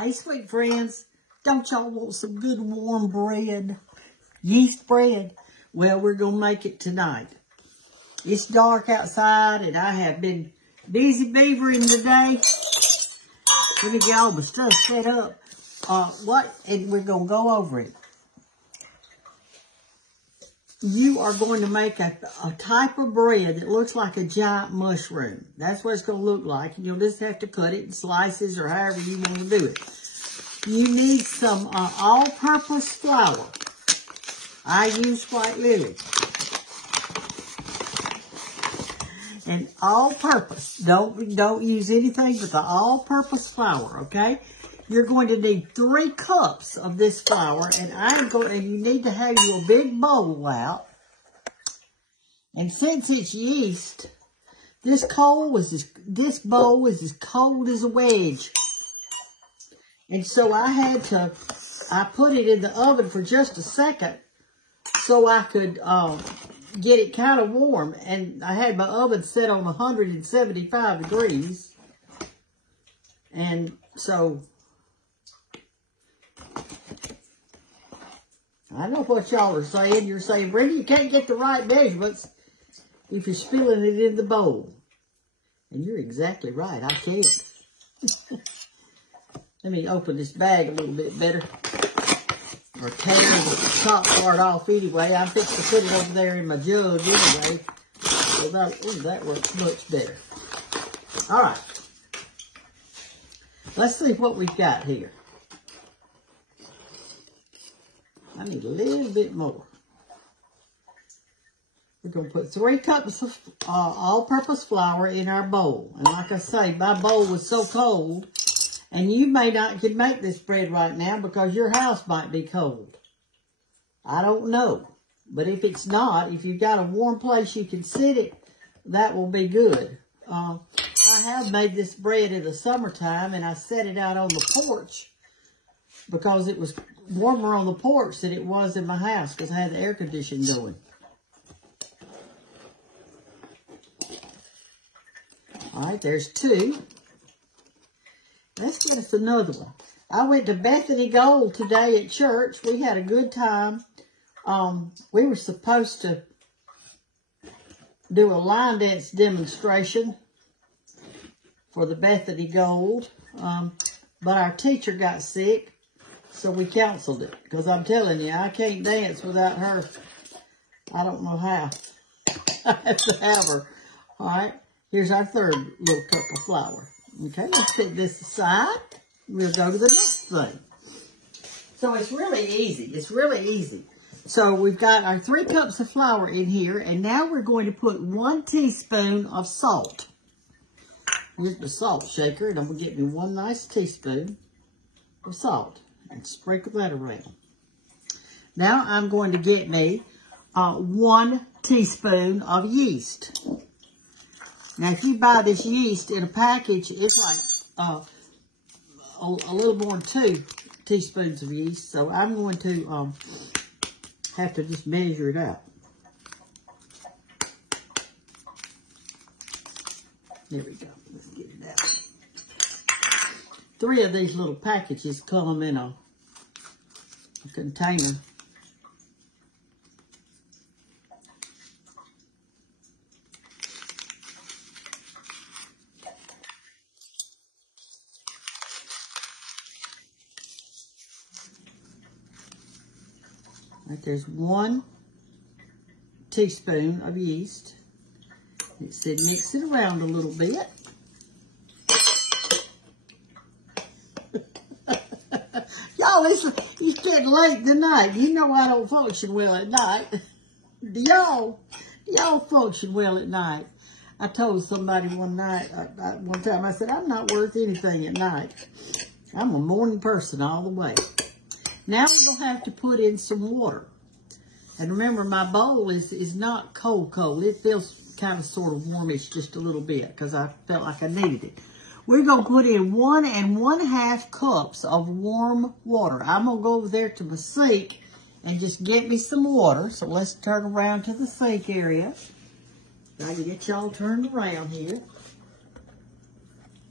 Hey, sweet friends, don't y'all want some good warm bread? Yeast bread? Well, we're going to make it tonight. It's dark outside, and I have been busy beavering today. Let me get all my stuff set up. And we're going to go over it. You are going to make a type of bread that looks like a giant mushroom. That's what it's going to look like. And you'll just have to cut it in slices or however you want to do it. You need some all-purpose flour. I use White Lily. And all-purpose. Don't use anything but the all-purpose flour, okay? You're going to need 3 cups of this flour, and you need to have your big bowl out. And since it's yeast, this bowl is as cold as a wedge. And so I put it in the oven for just a second so I could get it kind of warm. And I had my oven set on 175 degrees. And so I know what y'all are saying. You're saying, Brenda, you can't get the right measurements if you're spilling it in the bowl. And you're exactly right. I can't. Let me open this bag a little bit better. Or tear the top part off anyway. I'm fixing to put it over there in my jug anyway. So that works much better. All right. Let's see what we've got here. I need a little bit more. We're going to put 3 cups of all-purpose flour in our bowl. And like I say, my bowl was so cold, and you may not can make this bread right now because your house might be cold. I don't know. But if it's not, if you've got a warm place you can sit it, that will be good. I have made this bread in the summertime, and I set it out on the porch because it was warmer on the porch than it was in my house because I had the air conditioning going. All right, there's 2. Let's get us another one. I went to Bethany Gold today at church. We had a good time. We were supposed to do a line dance demonstration for the Bethany Gold, but our teacher got sick. So we canceled it, because I'm telling you, I can't dance without her. I don't know how. I have to have her. All right, here's our 3rd little cup of flour. Okay, let's set this aside. We'll go to the next thing. So it's really easy. It's really easy. So we've got our 3 cups of flour in here, and now we're going to put 1 teaspoon of salt. Here's the salt shaker, and I'm going to get me 1 nice teaspoon of salt. And sprinkle that around. Now I'm going to get me 1 teaspoon of yeast. Now if you buy this yeast in a package, it's like a little more than 2 teaspoons of yeast. So I'm going to have to just measure it out. There we go. Let's get it out. 3 of these little packages come in a container. Right, there's 1 teaspoon of yeast. It said mix it around a little bit. Y'all, it's getting late tonight. You know I don't function well at night. Y'all function well at night. I told somebody one time, I said, I'm not worth anything at night. I'm a morning person all the way. Now we're going to have to put in some water. And remember, my bowl is not cold. It feels kind of sort of warmish just a little bit because I felt like I needed it. We're going to put in 1 1/2 cups of warm water. I'm going to go over there to the sink and just get me some water. So let's turn around to the sink area. I can get y'all turned around here.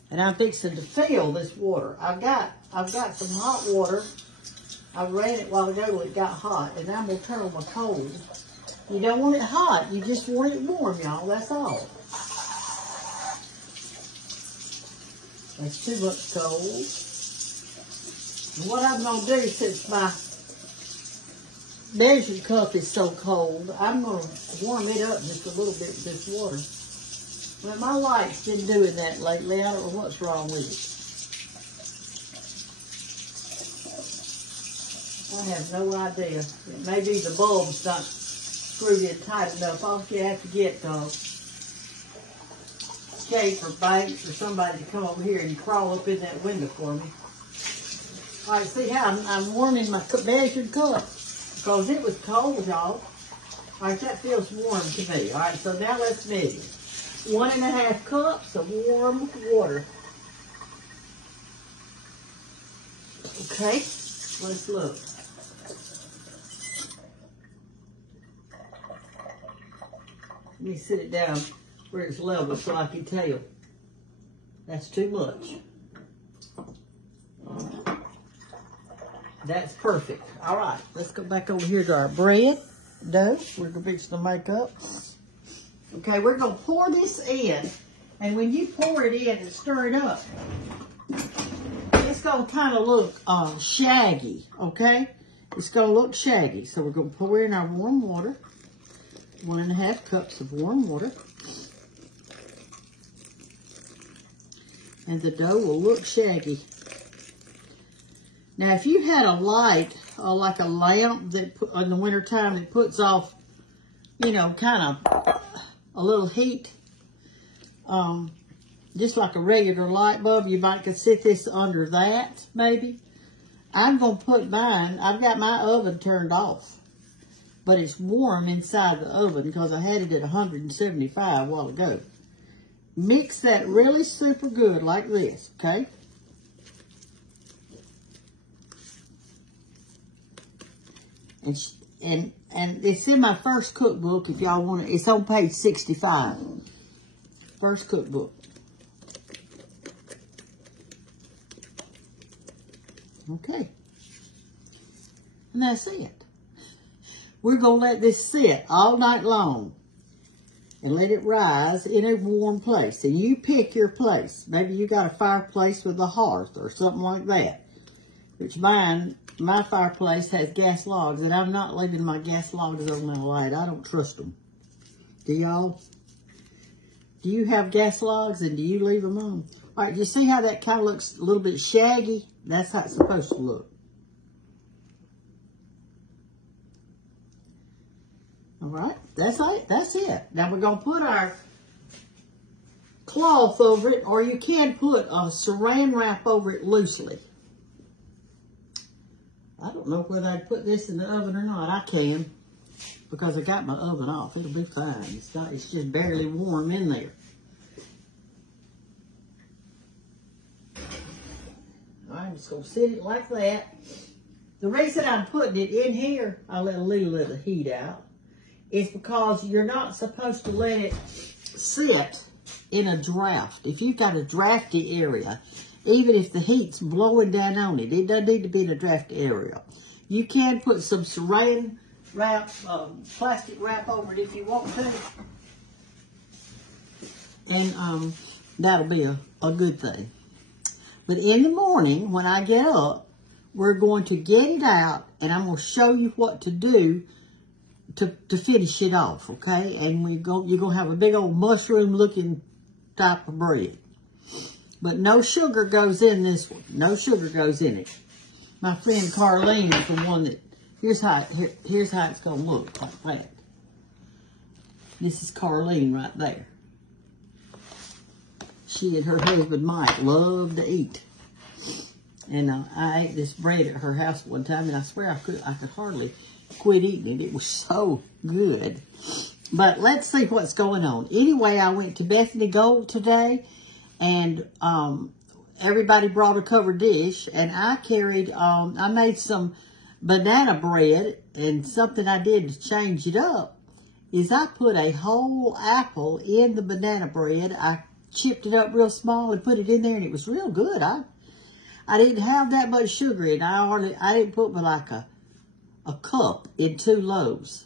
And I'm fixing to fill this water. I've got I've got some hot water. I ran it a while ago till it got hot, and I'm going to turn on my cold. You don't want it hot. You just want it warm, y'all. That's all. That's too much cold. And what I'm going to do, since my measuring cup is so cold, I'm going to warm it up just a little bit with this water. Well, my light's been doing that lately. I don't know what's wrong with it. I have no idea. It may be the bulb's not screwed in tight enough. All you have to get Kate or Banks or somebody to come over here and crawl up in that window for me. All right, see how I'm warming my measured cup because it was cold, y'all. All right, that feels warm to me. All right, so now let's measure. 1.5 cups of warm water. Okay, let's look. Let me sit it down where it's level so I can tell. That's too much. That's perfect. All right, let's go back over here to our bread dough. We're going to make up. Okay, we're going to pour this in. And when you pour it in and stir it up, it's going to kind of look shaggy, okay? It's going to look shaggy. So we're going to pour in our warm water. 1.5 cups of warm water. And the dough will look shaggy. Now, if you had a light, like a lamp that in the wintertime that puts off, you know, kind of a little heat, just like a regular light bulb, you might could sit this under that, maybe. I'm going to put mine, I've got my oven turned off. But it's warm inside the oven because I had it at 175 a while ago. Mix that really super good like this, okay? And it's in my first cookbook if y'all want it. It's on page 65. First cookbook. Okay. And that's it. We're going to let this sit all night long and let it rise in a warm place. And you pick your place. Maybe you got a fireplace with a hearth or something like that. Which my fireplace has gas logs, and I'm not leaving my gas logs on my light. I don't trust them. Do y'all? Do you have gas logs and do you leave them on? All right, you see how that kind of looks a little bit shaggy? That's how it's supposed to look. All right, that's it. Now we're going to put our cloth over it, or you can put a saran wrap over it loosely. I don't know whether I'd put this in the oven or not. I can, because I got my oven off. It'll be fine. It's just barely warm in there. All right, I'm just going to sit it like that. The reason I'm putting it in here, I'll let a little of the heat out, is because you're not supposed to let it sit in a draft. If you've got a drafty area, even if the heat's blowing down on it, it doesn't need to be in a drafty area. You can put some saran wrap, plastic wrap over it if you want to. And that'll be a good thing. But in the morning, when I get up, we're going to get it out, and I'm going to show you what to do to finish it off, okay? And you're going to have a big old mushroom-looking type of bread. But no sugar goes in this one. No sugar goes in it. My friend Carlene is the one that, here's how it's going to look like that. This is Carlene right there. She and her husband Mike love to eat. And I ate this bread at her house one time, and I swear I could hardly quit eating it. It was so good. But let's see what's going on. Anyway, I went to Bethany Gold today, and everybody brought a covered dish, and I carried, I made some banana bread, and something I did to change it up is I put a whole apple in the banana bread. I chipped it up real small and put it in there, and it was real good. I didn't have that much sugar in. I didn't put but like a cup in 2 loaves.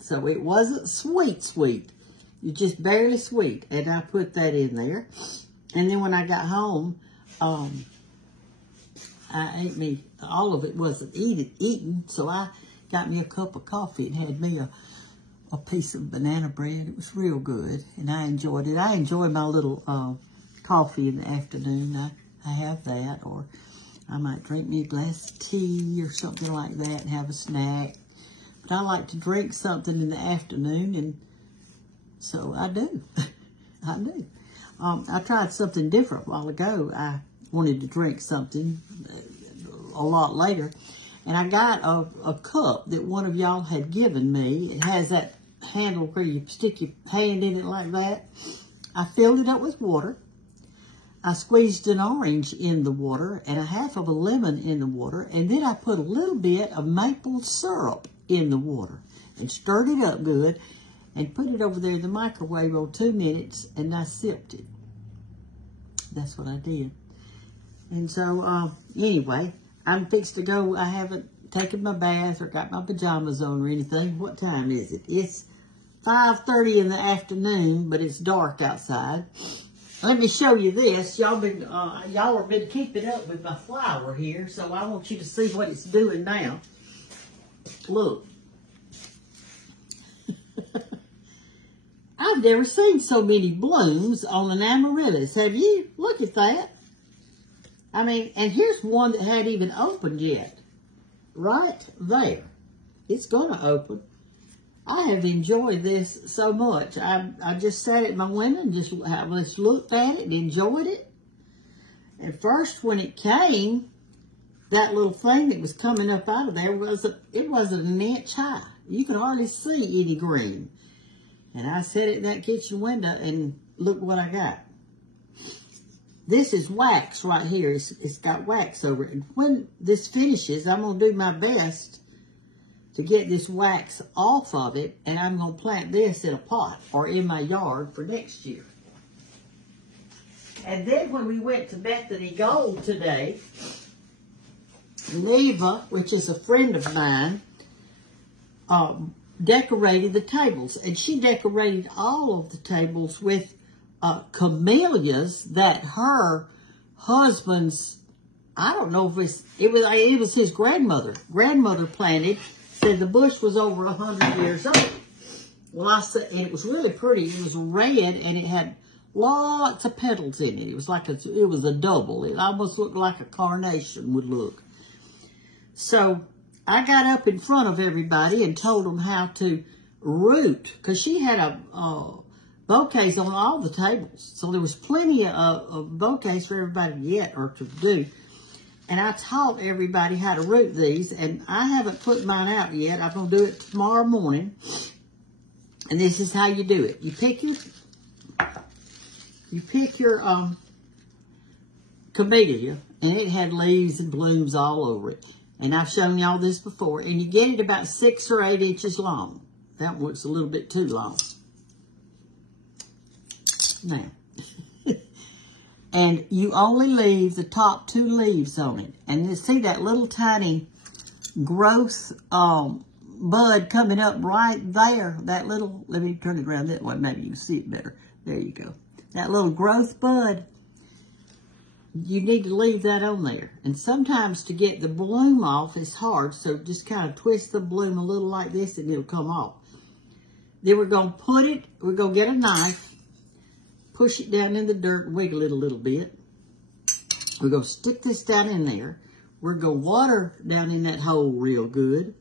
So it wasn't sweet. It's just barely sweet. And I put that in there. And then when I got home, I ate me, all of it wasn't eaten. So I got me a cup of coffee and had me a piece of banana bread. It was real good. And I enjoyed it. I enjoy my little coffee in the afternoon. I have that, or I might drink me a glass of tea or something like that and have a snack. But I like to drink something in the afternoon, and so I do. I do. I tried something different a while ago. I wanted to drink something a lot later, and I got a cup that one of y'all had given me. It has that handle where you stick your hand in it like that. I filled it up with water. I squeezed an orange in the water and a half of a lemon in the water, and then I put a little bit of maple syrup in the water and stirred it up good and put it over there in the microwave on 2 minutes, and I sipped it. That's what I did. And so, anyway, I'm fixed to go. I haven't taken my bath or got my pajamas on or anything. What time is it? It's 5:30 in the afternoon, but it's dark outside. Let me show you this. Y'all have been keeping up with my flower here, so I want you to see what it's doing now. Look. I've never seen so many blooms on an amaryllis. Have you? Look at that. I mean, and here's one that hadn't even opened yet. Right there. It's going to open. I have enjoyed this so much. I just sat at my window and just looked at it and enjoyed it. And first, when it came, that little thing that was coming up out of there it wasn't an inch high. You could hardly see any green. And I sat at that kitchen window and look what I got. This is wax right here. It's got wax over it. And when this finishes, I'm going to do my best to get this wax off of it, and I'm going to plant this in a pot or in my yard for next year. And then when we went to Bethany Gold today, Neva, which is a friend of mine, decorated the tables. And she decorated all of the tables with camellias that her husband's, I don't know if it was his grandmother planted. Said the bush was over 100 years old. Well, I said, and it was really pretty. It was red, and it had lots of petals in it. It was like it was a double. It almost looked like a carnation would look. So I got up in front of everybody and told them how to root, because she had bouquets on all the tables. So there was plenty of bouquets for everybody to get or to do. And I taught everybody how to root these, and I haven't put mine out yet. I'm going to do it tomorrow morning. And this is how you do it. You pick your camellia, and it had leaves and blooms all over it. And I've shown y'all this before. And you get it about 6 or 8 inches long. That one looks a little bit too long. Now. And you only leave the top 2 leaves on it. And you see that little tiny growth bud coming up right there. That little, let me turn it around that way. Maybe you can see it better. There you go. That little growth bud, you need to leave that on there. And sometimes to get the bloom off is hard. So just kind of twist the bloom a little like this and it'll come off. Then we're going to get a knife. Push it down in the dirt and wiggle it a little bit. We're going to stick this down in there. We're going to water down in that hole real good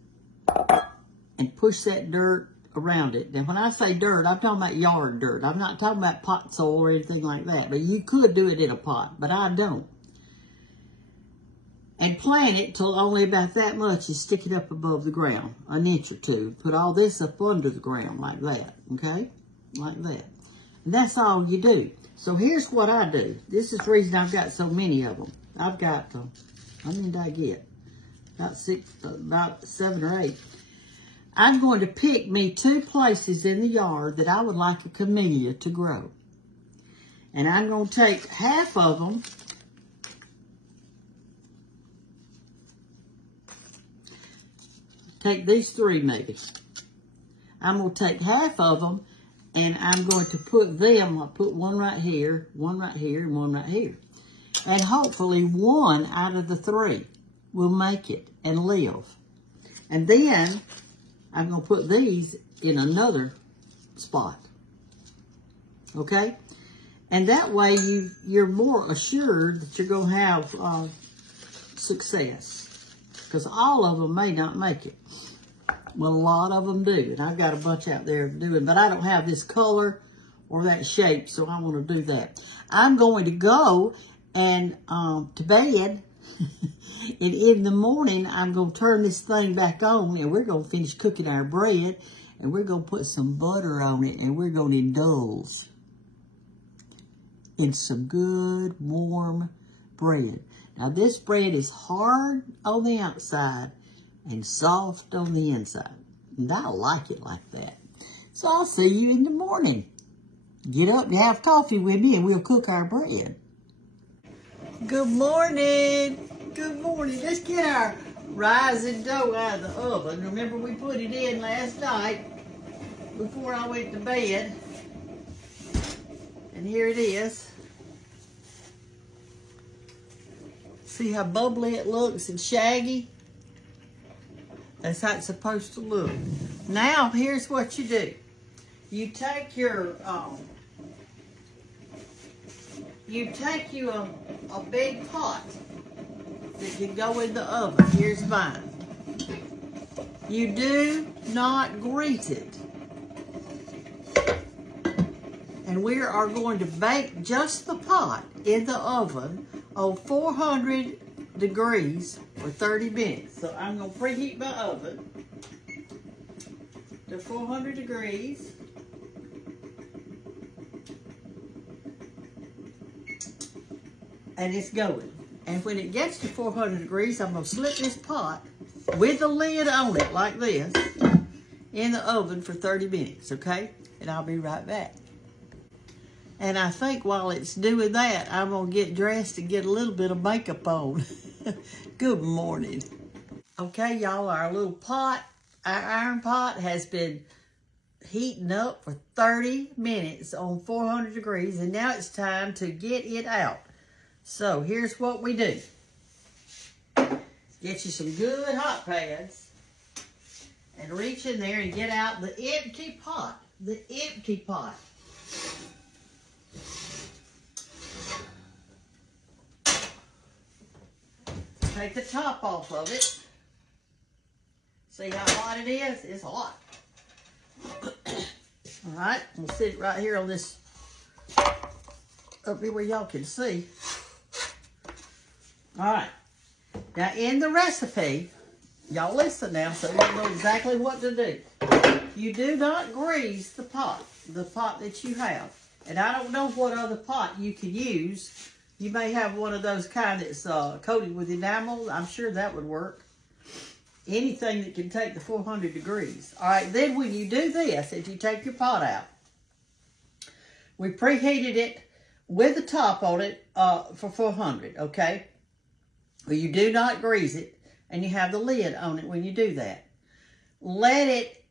and push that dirt around it. Now, when I say dirt, I'm talking about yard dirt. I'm not talking about pot soil or anything like that. But you could do it in a pot, but I don't. And plant it till only about that much is stick it up above the ground, an inch or two. Put all this up under the ground like that, okay? Like that. And that's all you do. So here's what I do. This is the reason I've got so many of them. I've got, how many did I get? About 7 or 8. I'm going to pick me 2 places in the yard that I would like a camellia to grow. And I'm going to take half of them take these 3 maybe. I'm going to take half of them, and I'm going to put them, I'll put one right here, one right here, and one right here. And hopefully 1 out of the 3 will make it and live. And then I'm going to put these in another spot. Okay? And that way you're more assured that you're going to have success. Because all of them may not make it. Well, a lot of them do. And I've got a bunch out there doing, but I don't have this color or that shape, so I want to do that. I'm going to go and to bed. And in the morning, I'm going to turn this thing back on, and we're going to finish cooking our bread, and we're going to put some butter on it, and we're going to indulge in some good, warm bread. Now, this bread is hard on the outside and soft on the inside. And I like it like that. So I'll see you in the morning. Get up and have coffee with me, and we'll cook our bread. Good morning. Good morning. Let's get our rising dough out of the oven. Remember, we put it in last night before I went to bed. And here it is. See how bubbly it looks and shaggy? That's how it's supposed to look. Now, here's what you do. You take your, a big pot that can go in the oven. Here's mine. You do not grease it. And we are going to bake just the pot in the oven on 400 degrees for 30 minutes. So I'm going to preheat my oven to 400 degrees. And it's going. And when it gets to 400 degrees, I'm going to slip this pot with the lid on it like this in the oven for 30 minutes, okay? And I'll be right back. And I think while it's doing that, I'm going to get dressed and get a little bit of makeup on. Good morning. Okay, y'all, our little pot, our iron pot has been heating up for 30 minutes on 400 degrees, and now it's time to get it out. So here's what we do. Get you some good hot pads and reach in there and get out the empty pot. The empty pot. Take the top off of it. See how hot it is? It's hot. All right, we'll sit it right here on this, up here where y'all can see. All right, now in the recipe, y'all listen now so you know exactly what to do. You do not grease the pot that you have. And I don't know what other pot you can use. You may have one of those kind that's coated with enamel. I'm sure that would work. Anything that can take the 400 degrees. All right, then when you do this, if you take your pot out, we preheated it with the top on it for 400, okay? Well, you do not grease it, and you have the lid on it when you do that. Let it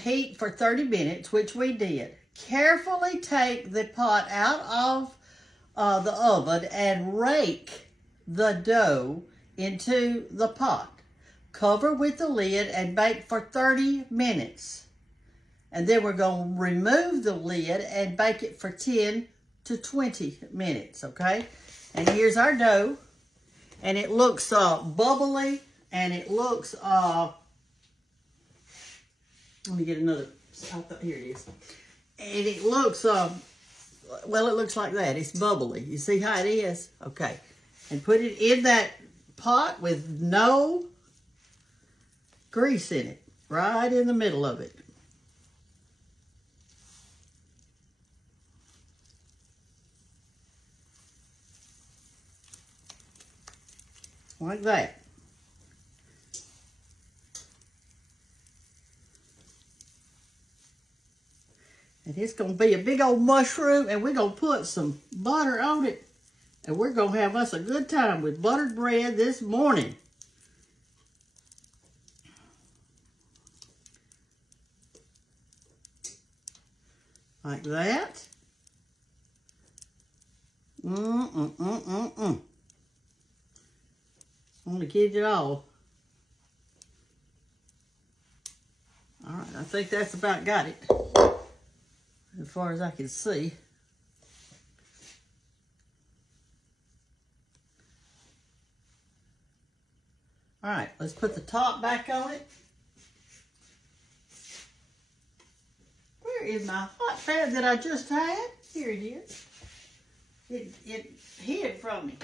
heat for 30 minutes, which we did. Carefully take the pot out of the oven and rake the dough into the pot. Cover with the lid and bake for 30 minutes. And then we're going to remove the lid and bake it for 10 to 20 minutes, okay? And here's our dough. And it looks bubbly, and it looks, let me get another, here it is. And it looks, well, it looks like that. It's bubbly. You see how it is? Okay. And put it in that pot with no grease in it, right in the middle of it. Like that. And it's going to be a big old mushroom, and we're going to put some butter on it, and we're going to have us a good time with buttered bread this morning. Like that. I want to get it all. All right, I think that's about got it. As far as I can see. All right, let's put the top back on it. Where is my hot pad that I just had? Here it is. It hid from me.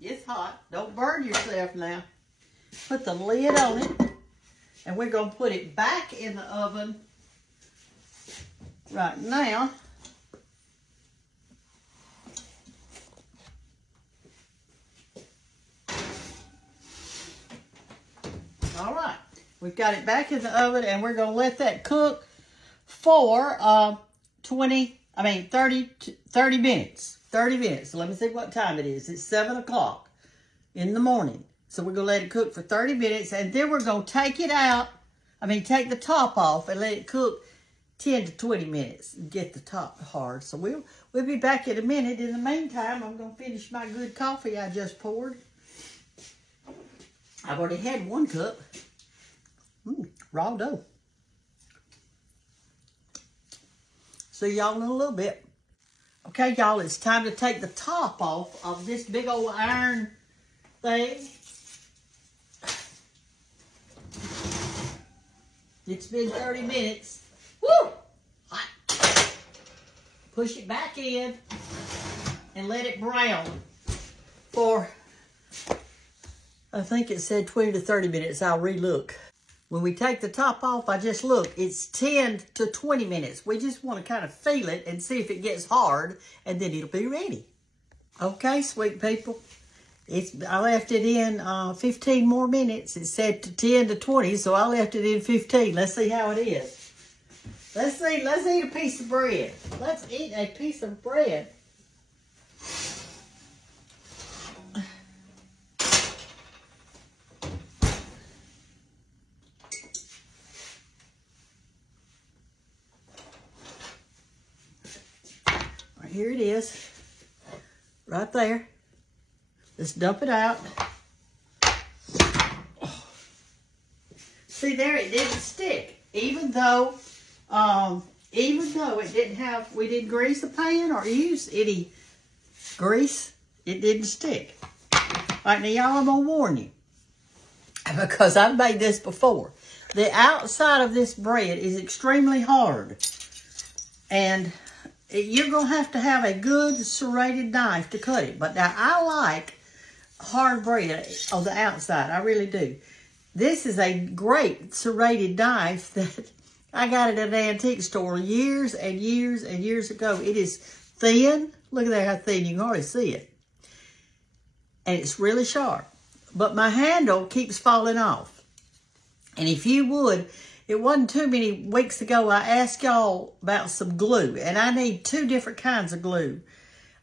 It's hot. Don't burn yourself now. Put the lid on it. And we're going to put it back in the oven right now. All right. We've got it back in the oven and we're going to let that cook for 30 minutes. 30 minutes. So let me see what time it is. It's 7 o'clock in the morning. So we're going to let it cook for 30 minutes, and then we're going to take it out. Take the top off and let it cook 10 to 20 minutes and get the top hard. So we'll be back in a minute. In the meantime, I'm going to finish my good coffee I just poured. I've already had 1 cup. Raw dough. See y'all in a little bit. Okay, y'all, it's time to take the top off of this big old iron thing. It's been 30 minutes. Woo! Hot. Push it back in and let it brown for, I think it said 20 to 30 minutes. I'll re-look. When we take the top off, I just look. It's 10 to 20 minutes. We just want to kind of feel it and see if it gets hard, and then it'll be ready. Okay, sweet people. I left it in 15 more minutes. It said to 10 to 20, so I left it in 15. Let's see how it is. Let's see. Let's eat a piece of bread. Let's eat a piece of bread. Right, here it is. Right there. Let's dump it out. See there, it didn't stick. Even though it didn't have, we didn't grease the pan or use any grease, it didn't stick. All right, now y'all, I'm gonna warn you, because I've made this before. The outside of this bread is extremely hard, and you're gonna have a good serrated knife to cut it. But now I like hard bread on the outside. I really do. This is a great serrated knife that I got at an antique store years and years and years ago. It is thin. Look at that, how thin. You can hardly see it. And it's really sharp. But my handle keeps falling off. And if you would, it wasn't too many weeks ago I asked y'all about some glue. And I need 2 different kinds of glue.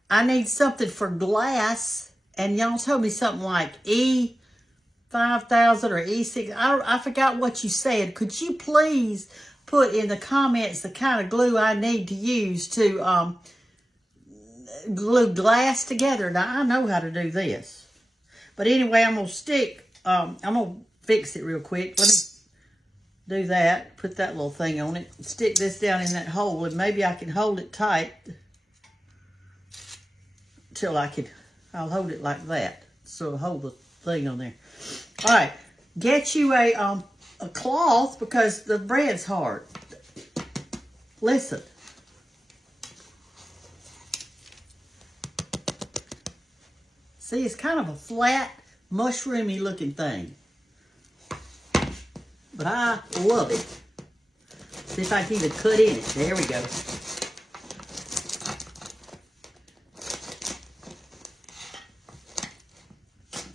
I need something for glass. And y'all told me something like E5000 or E6. I forgot what you said. Could you please put in the comments the kind of glue I need to use to glue glass together? Now, I know how to do this. But anyway, I'm going to fix it real quick. Let me do that. Put that little thing on it. Stick this down in that hole, and maybe I can hold it tight till I'll hold it like that. So I'll hold the thing on there. All right. Get you a cloth because the bread's hard. Listen. See, it's kind of a flat, mushroomy looking thing. But I love it. See if I can even cut in it. There we go.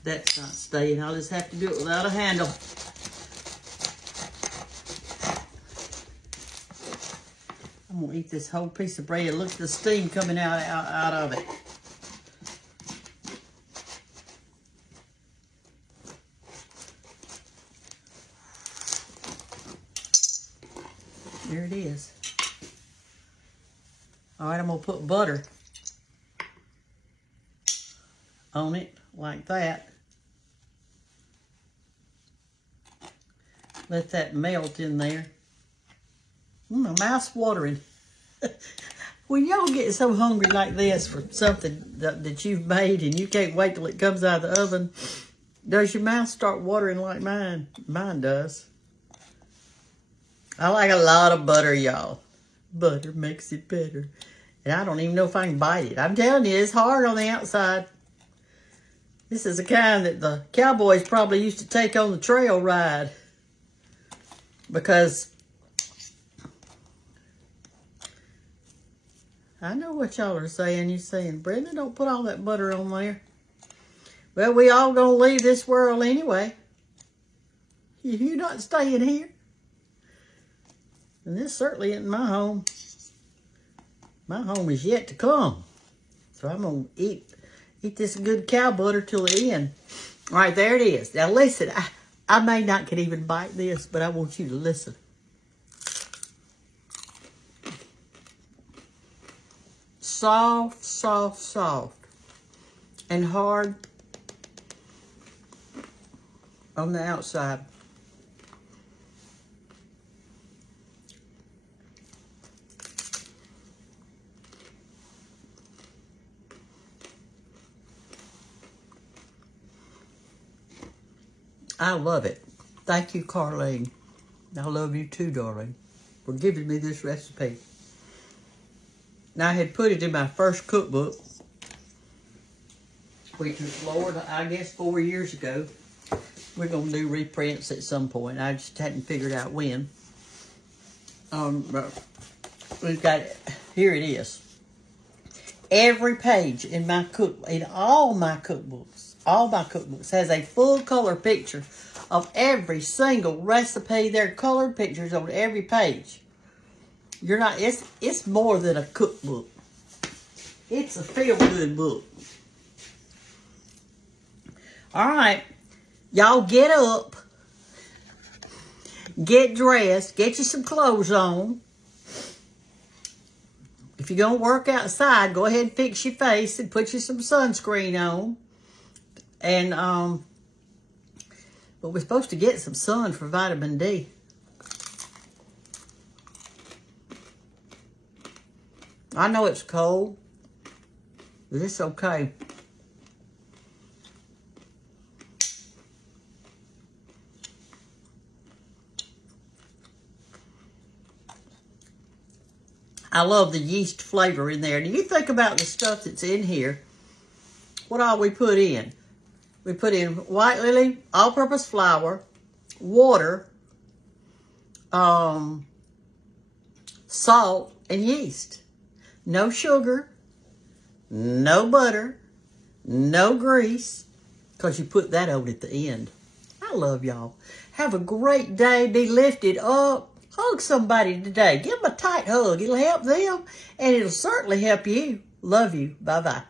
That's not staying. I'll just have to do it without a handle. I'm going to eat this whole piece of bread. Look at the steam coming out of it. There it is. All right, I'm going to put butter on it like that. Let that melt in there. My mouth's watering. When y'all get so hungry like this for something that you've made and you can't wait till it comes out of the oven, does your mouth start watering like mine? Mine does. I like a lot of butter, y'all. Butter makes it better. And I don't even know if I can bite it. I'm telling you, it's hard on the outside. This is the kind that the cowboys probably used to take on the trail ride. Because I know what y'all are saying. You're saying, Brenda, don't put all that butter on there. Well, we all gonna leave this world anyway. You're not staying here. And this certainly isn't my home. My home is yet to come. So I'm gonna eat this good cow butter till the end. All right, there it is. Now listen, I may not can even bite this, but I want you to listen. Soft, soft, soft. And hard on the outside. I love it. Thank you, Carlene. I love you too, darling, for giving me this recipe. Now, I had put it in my first cookbook, which was, Lord, I guess 4 years ago. We're going to do reprints at some point. I just hadn't figured out when. But we've got it. Here it is. Every page in all my cookbooks has a full color picture of every single recipe. There are colored pictures on every page. It's more than a cookbook. It's a feel-good book. All right. Y'all get up. Get dressed. Get you some clothes on. If you're going to work outside, go ahead and fix your face and put you some sunscreen on. And, but we're supposed to get some sun for vitamin D. I know it's cold, but it's okay. I love the yeast flavor in there. Do you think about the stuff that's in here? What all we put in? We put in white lily, all-purpose flour, water, salt, and yeast. No sugar, no butter, no grease, because you put that on at the end. I love y'all. Have a great day. Be lifted up. Hug somebody today. Give them a tight hug. It'll help them, and it'll certainly help you. Love you. Bye-bye.